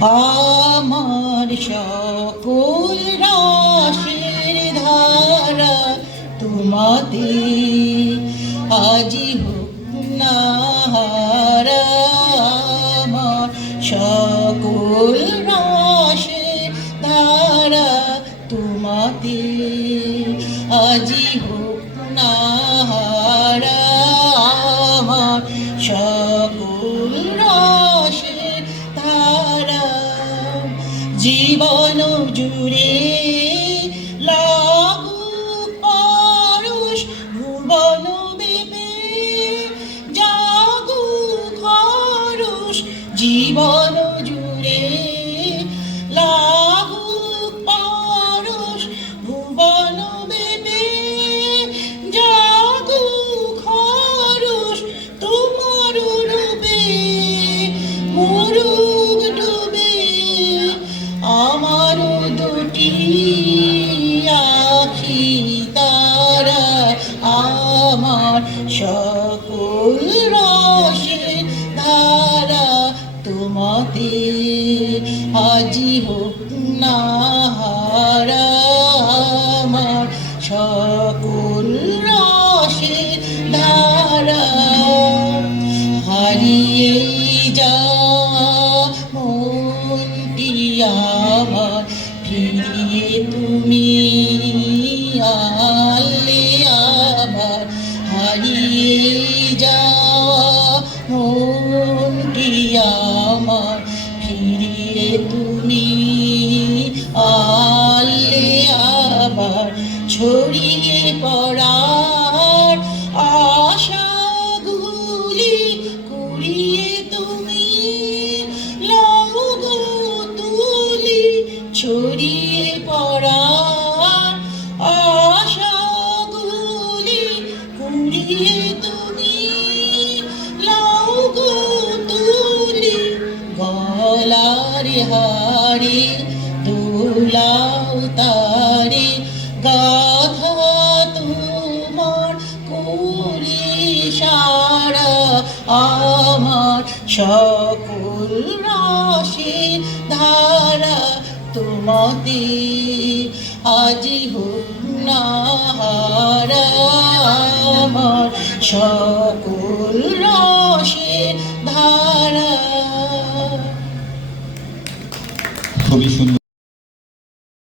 আমার সকল রসের ধারা তোমাতে আজি হোক না হারা। আমার সকল রসের ধারা তোমাতে আজি হোক না হারা। আমার সকল রসের ধারা জীবন জুড়ে লাগুক পরশ ভুবন বেপে জাগুক হরষ। জীবন জুড়ে লাগুক পরশ ভুবন বেপে জাগুক হরষ। তোমার রূপে মরুক ডুবে আমার দুটি আখি তারা। আমার সকল রসের ধারা তোমাতে আজি হোক না হারা। আমার সকল রসের ধারা হারিয়ে যা মনটি আমার ফিরিয়ে তুমি আনলে আবার। হারিয়ে যা মনটি আমার ফিরিয়ে তুমি আনলে আবার। ছড়িয়ে পড়ার আশাগুলি কুড়িয়ে তুমি লও গো তুলি। ছড়িয়ে পড়ার আশাগুলি কুড়িয়ে তুমি লও গো তুলি। গলার হারে দোলাও তারে গাথা তোমার করে সারা। আমার সকল রসের ধারা তোমাতে আজি হোক না হারা। আমার সকল